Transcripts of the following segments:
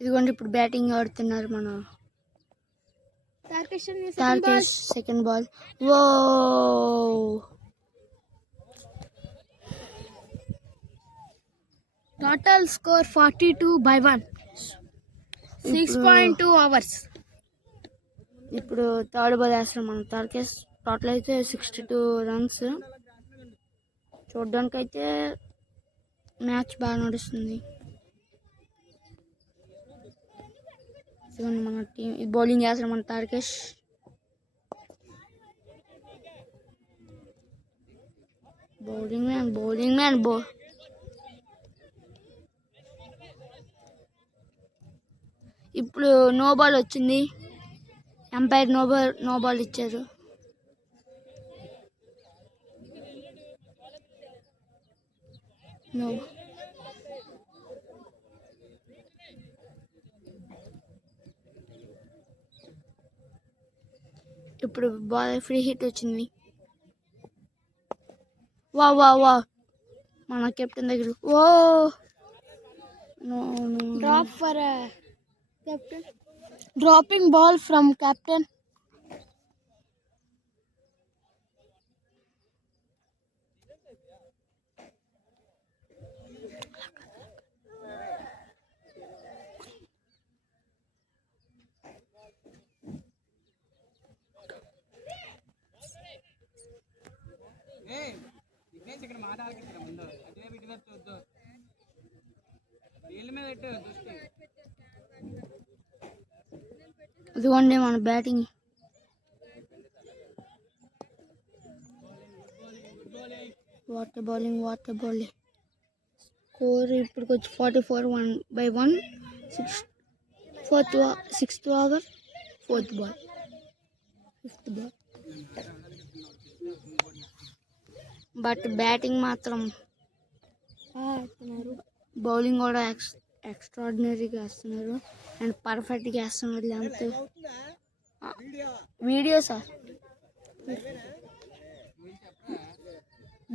ఇదిగోండి ఇప్పుడు బ్యాటింగ్ ఆడుతున్నారు మన తార్కేష్ సెకండ్ బాల్. ఓ టోటల్ స్కోర్ 42-1. 6.2 అవర్స్. ఇప్పుడు థర్డ్ బాల్ వేస్తున్నాం మనం. తార్కేష్ టోటల్ అయితే 62 రన్స్. చూడడానికి అయితే మ్యాచ్ బాగా నడుస్తుంది. మన టీం బౌలింగ్ వేస్తున్నాం మన తార్కేష్. బౌలింగ్ మ్యాన్ ఇప్పుడు నో బాల్ వచ్చింది. ఎంపైర్ నో బాల్ ఇచ్చారు. నో ఇప్పుడు బాల్ ఫ్రీ హిట్ వచ్చింది. వా వా వా మన కెప్టెన్ దగ్గర. Oh drop for captain. Dropping ball from captain. ఇదిగోండి మన బ్యాటింగ్. Water bowling. స్కోర్ ఇప్పుడు వచ్చి 44-1. 6th over 4th ball 5th ball. But batting మాత్రం బౌలింగ్ కూడా ఎక్స్ట్రాడినరీగా వేస్తున్నారు అండ్ పర్ఫెక్ట్గా వేస్తున్నారు. లెంత్ వీడియో సార్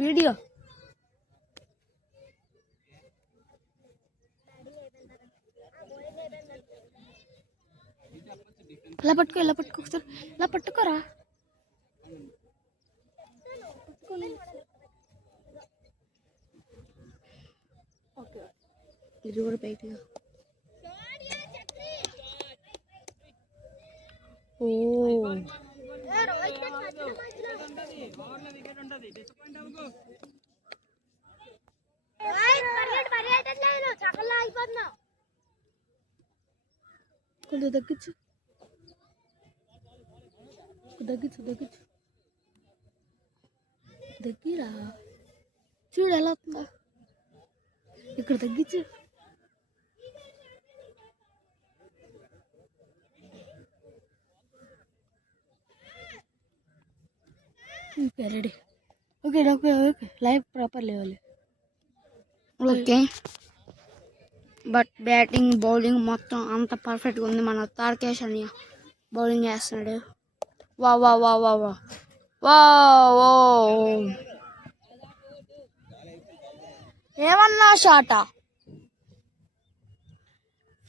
వీడియో ఇలా పట్టుకో ఒకసారి ఇలా పట్టుకోరా. ఇది కూడా బయటగా. ఓ కొంచెం తగ్గించు. దగ్గర చూడు ఎలా అవుతుందా. ఇక్కడ తగ్గించు. Okay ready. Okay live proper లేవాలి. ఓకే బట్ బ్యాటింగ్ బౌలింగ్ మొత్తం అంత పర్ఫెక్ట్గా ఉంది. మన తార్కేష్ అని బౌలింగ్ వేస్తున్నాడు. వా వా వా వా వా వా ఓ ఏమన్నా షాటా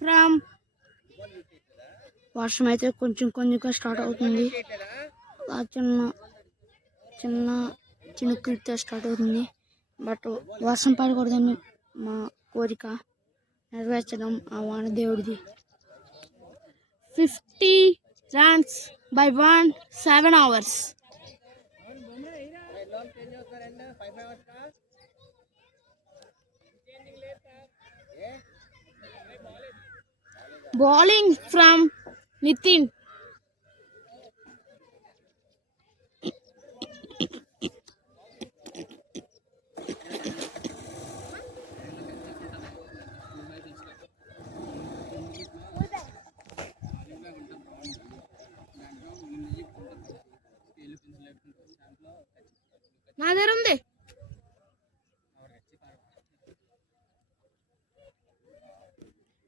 ఫ్రమ్. వర్షం అయితే కొంచెంగా స్టార్ట్ అవుతుంది. చిన్న చినుకులతో స్టార్ట్ అవుతుంది. బట్ వర్షం పడకూడదని మా కోరిక నెరవేర్చడం ఆ వానదేవుడిది. 50 runs by 7 hours. Bowling from Nitin. నా దగ్గర ఉంది.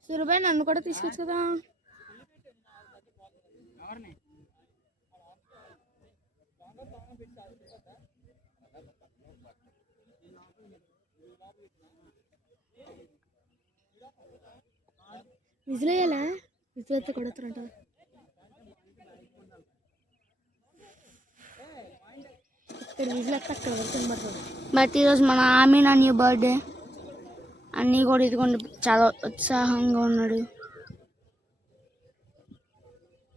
సురభాయ్ నన్ను కూడా తీసుకొచ్చు కదా. విజిల్ వేయాలా? విజిల్ అయితే కొడుతున్నట్టు. ఇక్కడ విజిల్ అయితే అక్కడ వరకు వినబడుతుంది. బట్ ఈరోజు మన ఆమీన్ అన్ని బర్త్డే అన్నీ కూడా ఇదిగోండి చాలా ఉత్సాహంగా ఉన్నాడు.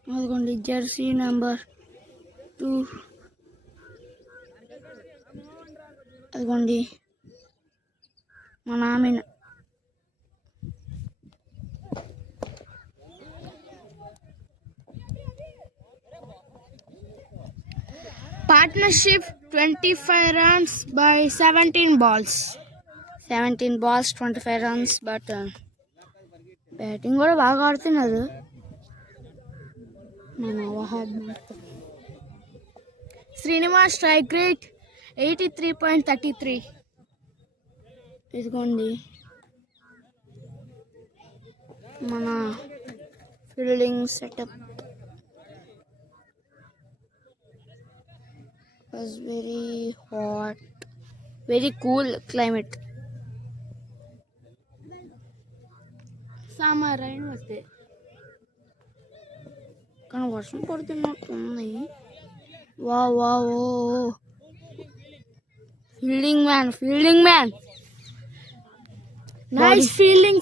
అదిగోండి జెర్సీ నెంబర్ 2. అదిగోండి మన ఆమీన్. Partnership 25 runs by 17 balls. 17 balls 25 runs. బట్ బ్యాటింగ్ కూడా బాగా ఆడుతున్నారు మన వహాబ్. Srinivas strike rate 83.33. ఇదిగోండి మన fielding setup was very hot, very cool climate. Summer rain was there. కానీ వర్షం పడుతున్నట్టు ఉంది. వా వా ఓ ఫీల్డింగ్ మ్యాన్ Nice fielding